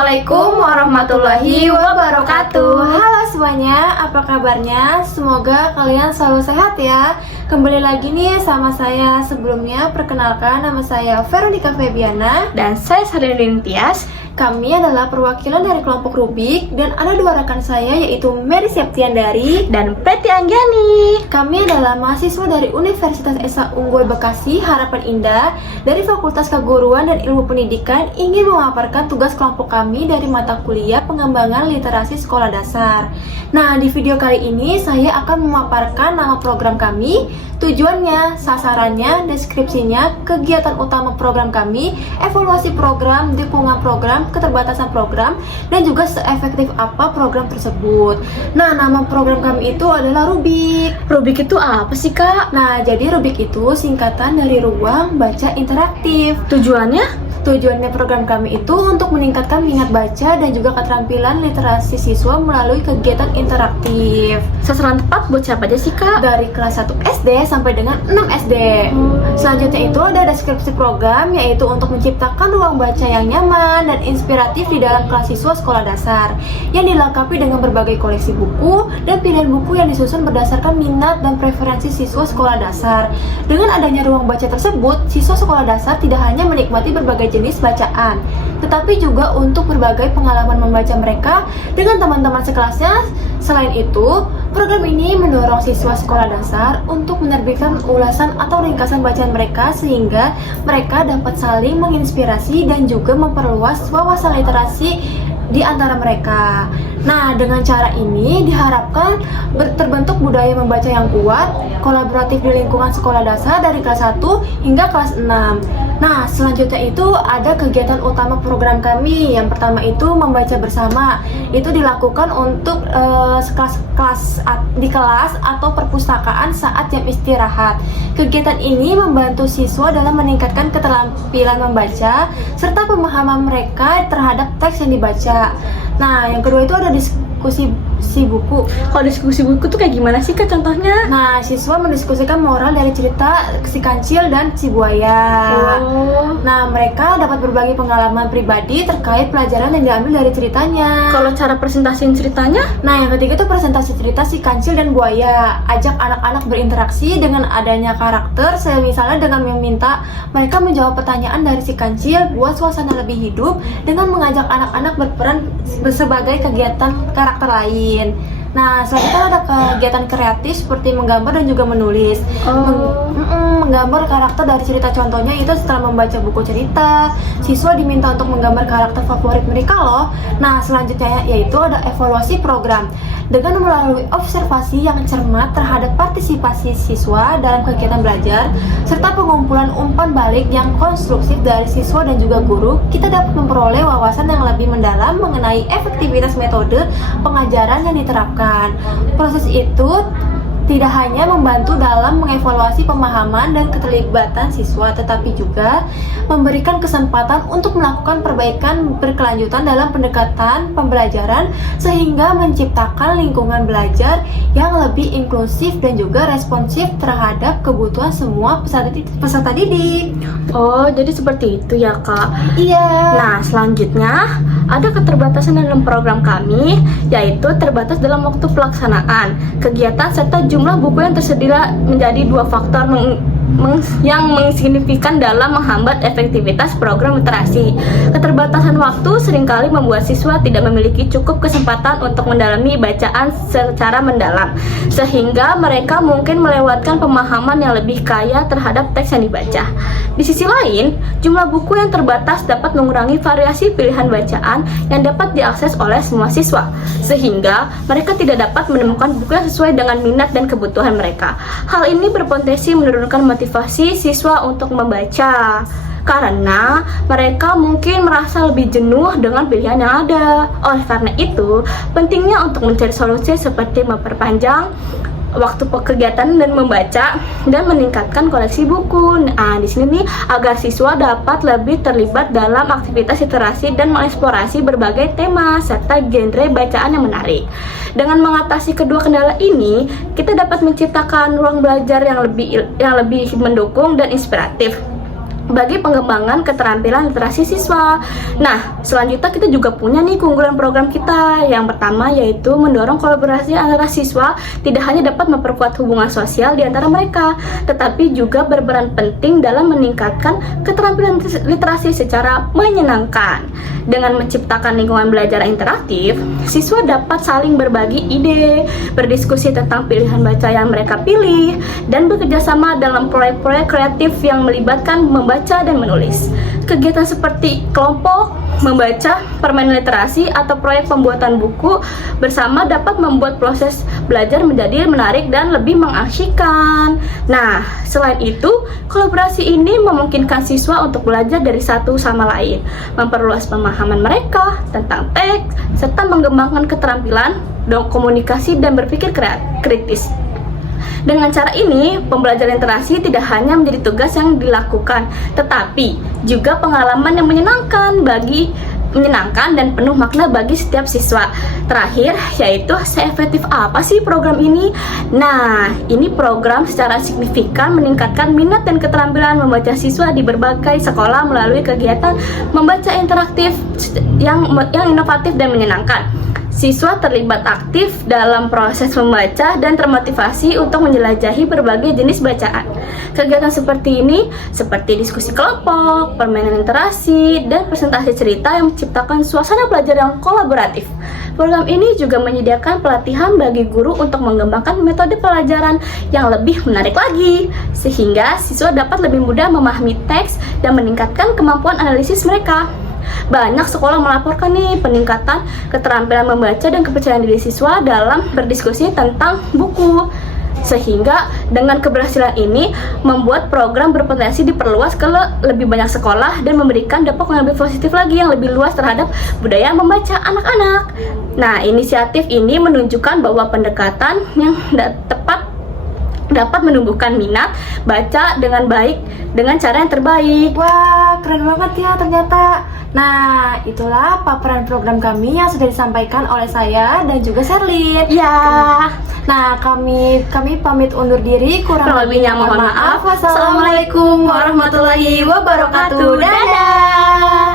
Assalamualaikum warahmatullahi wabarakatuh. Halo semuanya, apa kabarnya? Semoga kalian selalu sehat ya. Kembali lagi nih sama saya. Sebelumnya perkenalkan, nama saya Veronica Febiana. Dan saya Sarinudin Tias. Kami adalah perwakilan dari kelompok Rubik. Dan ada dua rekan saya, yaitu Mary Septiandari dan Preti Anggiani. Kami adalah mahasiswa dari Universitas Esa Unggul Bekasi Harapan Indah, dari Fakultas Keguruan dan Ilmu Pendidikan, ingin memaparkan tugas kelompok kami dari mata kuliah pengembangan literasi sekolah dasar. Nah, di video kali ini saya akan memaparkan nama program kami, tujuannya, sasarannya, deskripsinya, kegiatan utama program kami, evaluasi program, dukungan program, keterbatasan program, dan juga seefektif apa program tersebut. Nah, nama program kami itu adalah Rubik. Rubik itu apa sih, Kak? Nah, jadi Rubik itu singkatan dari Ruang Baca Interaktif. Tujuannya program kami itu untuk meningkatkan minat baca dan juga keterampilan literasi siswa melalui kegiatan interaktif. Sasaran tepat buat siapa aja sih, Kak? Dari kelas 1 SD sampai dengan 6 SD. Selanjutnya itu ada deskripsi program, yaitu untuk menciptakan ruang baca yang nyaman dan inspiratif di dalam kelas siswa sekolah dasar, yang dilengkapi dengan berbagai koleksi buku dan pilihan buku yang disusun berdasarkan minat dan preferensi siswa sekolah dasar. Dengan adanya ruang baca tersebut, siswa sekolah dasar tidak hanya menikmati berbagai jenis bacaan, tetapi juga untuk berbagai pengalaman membaca mereka dengan teman-teman sekelasnya. Selain itu, program ini mendorong siswa sekolah dasar untuk menerbitkan ulasan atau ringkasan bacaan mereka sehingga mereka dapat saling menginspirasi dan juga memperluas wawasan literasi di antara mereka. Nah, dengan cara ini diharapkan terbentuk budaya membaca yang kuat, kolaboratif di lingkungan sekolah dasar dari kelas 1 hingga kelas 6. Nah, selanjutnya itu ada kegiatan utama program kami. Yang pertama itu membaca bersama. Itu dilakukan untuk di kelas atau perpustakaan saat jam istirahat. Kegiatan ini membantu siswa dalam meningkatkan keterampilan membaca serta pemahaman mereka terhadap teks yang dibaca. Nah, yang kedua itu ada diskusi buku. Kalau diskusi buku tuh kayak gimana sih, Kak, contohnya? Nah, siswa mendiskusikan moral dari cerita Si Kancil dan Si Buaya. Nah, mereka dapat berbagi pengalaman pribadi terkait pelajaran yang diambil dari ceritanya. Kalau cara presentasiin ceritanya? Nah, yang ketiga itu presentasi cerita Si Kancil dan Buaya. Ajak anak-anak berinteraksi dengan adanya karakter, misalnya dengan meminta mereka menjawab pertanyaan dari Si Kancil, buat suasana lebih hidup dengan mengajak anak-anak berperan sebagai kegiatan karakter lain. Nah, selanjutnya ada kegiatan kreatif seperti menggambar dan juga menulis. Menggambar karakter dari cerita, contohnya itu setelah membaca buku cerita, siswa diminta untuk menggambar karakter favorit mereka loh. Nah, selanjutnya yaitu ada evaluasi program. Dengan melalui observasi yang cermat terhadap partisipasi siswa dalam kegiatan belajar, serta pengumpulan umpan balik yang konstruktif dari siswa dan juga guru, kita dapat memperoleh wawasan yang lebih mendalam mengenai efektivitas metode pengajaran yang diterapkan. Proses itu tidak hanya membantu dalam mengevaluasi pemahaman dan keterlibatan siswa, tetapi juga memberikan kesempatan untuk melakukan perbaikan berkelanjutan dalam pendekatan pembelajaran sehingga menciptakan lingkungan belajar yang lebih inklusif dan juga responsif terhadap kebutuhan semua peserta didik. Oh, jadi seperti itu ya, Kak? Iya. Nah, selanjutnya ada keterbatasan dalam program kami, yaitu terbatas dalam waktu pelaksanaan kegiatan serta jumlah buku yang tersedia menjadi dua faktor yang signifikan dalam menghambat efektivitas program literasi. Keterbatasan waktu seringkali membuat siswa tidak memiliki cukup kesempatan untuk mendalami bacaan secara mendalam, sehingga mereka mungkin melewatkan pemahaman yang lebih kaya terhadap teks yang dibaca. Di sisi lain, jumlah buku yang terbatas dapat mengurangi variasi pilihan bacaan yang dapat diakses oleh semua siswa, sehingga mereka tidak dapat menemukan buku yang sesuai dengan minat dan kebutuhan mereka. Hal ini berpotensi menurunkan motivasi siswa untuk membaca karena mereka mungkin merasa lebih jenuh dengan pilihan yang ada. Oleh karena itu, pentingnya untuk mencari solusi seperti memperpanjang waktu kegiatan dan membaca dan meningkatkan koleksi buku. Nah, di sini nih agar siswa dapat lebih terlibat dalam aktivitas literasi dan mengeksplorasi berbagai tema serta genre bacaan yang menarik. Dengan mengatasi kedua kendala ini, kita dapat menciptakan ruang belajar yang lebih mendukung dan inspiratif. bagi pengembangan keterampilan literasi siswa. Nah, selanjutnya kita juga punya nih keunggulan program kita. Yang pertama yaitu mendorong kolaborasi antara siswa, tidak hanya dapat memperkuat hubungan sosial di antara mereka, tetapi juga berperan penting dalam meningkatkan keterampilan literasi secara menyenangkan. Dengan menciptakan lingkungan belajar interaktif, siswa dapat saling berbagi ide, berdiskusi tentang pilihan baca yang mereka pilih, dan bekerja sama dalam proyek-proyek kreatif yang melibatkan membaca dan menulis. Kegiatan seperti kelompok membaca, permainan literasi, atau proyek pembuatan buku bersama dapat membuat proses belajar menjadi menarik dan lebih mengasyikkan. Nah, selain itu, kolaborasi ini memungkinkan siswa untuk belajar dari satu sama lain, memperluas pemahaman mereka tentang teks, serta mengembangkan keterampilan komunikasi dan berpikir kritis. Dengan cara ini, pembelajaran literasi tidak hanya menjadi tugas yang dilakukan, tetapi juga pengalaman yang menyenangkan dan penuh makna bagi setiap siswa. Terakhir, yaitu seefektif apa sih program ini? Nah, ini program secara signifikan meningkatkan minat dan keterampilan membaca siswa di berbagai sekolah melalui kegiatan membaca interaktif yang inovatif dan menyenangkan. Siswa terlibat aktif dalam proses membaca dan termotivasi untuk menjelajahi berbagai jenis bacaan. Kegiatan seperti ini seperti diskusi kelompok, permainan literasi, dan presentasi cerita yang menciptakan suasana belajar yang kolaboratif. Program ini juga menyediakan pelatihan bagi guru untuk mengembangkan metode pelajaran yang lebih menarik lagi, sehingga siswa dapat lebih mudah memahami teks dan meningkatkan kemampuan analisis mereka. Banyak sekolah melaporkan nih peningkatan keterampilan membaca dan kepercayaan diri siswa dalam berdiskusi tentang buku. Sehingga dengan keberhasilan ini membuat program berpotensi diperluas ke lebih banyak sekolah dan memberikan dampak yang lebih positif lagi, yang lebih luas terhadap budaya membaca anak-anak. Nah, inisiatif ini menunjukkan bahwa pendekatan yang tepat dapat menumbuhkan minat baca dengan baik dengan cara yang terbaik. Wah, keren banget ya ternyata. Nah, itulah paparan program kami yang sudah disampaikan oleh saya dan juga Sherlyn. Ya. Nah, kami pamit undur diri. Kurang lebihnya mohon maaf. Wassalamualaikum warahmatullahi wabarakatuh. Dadah.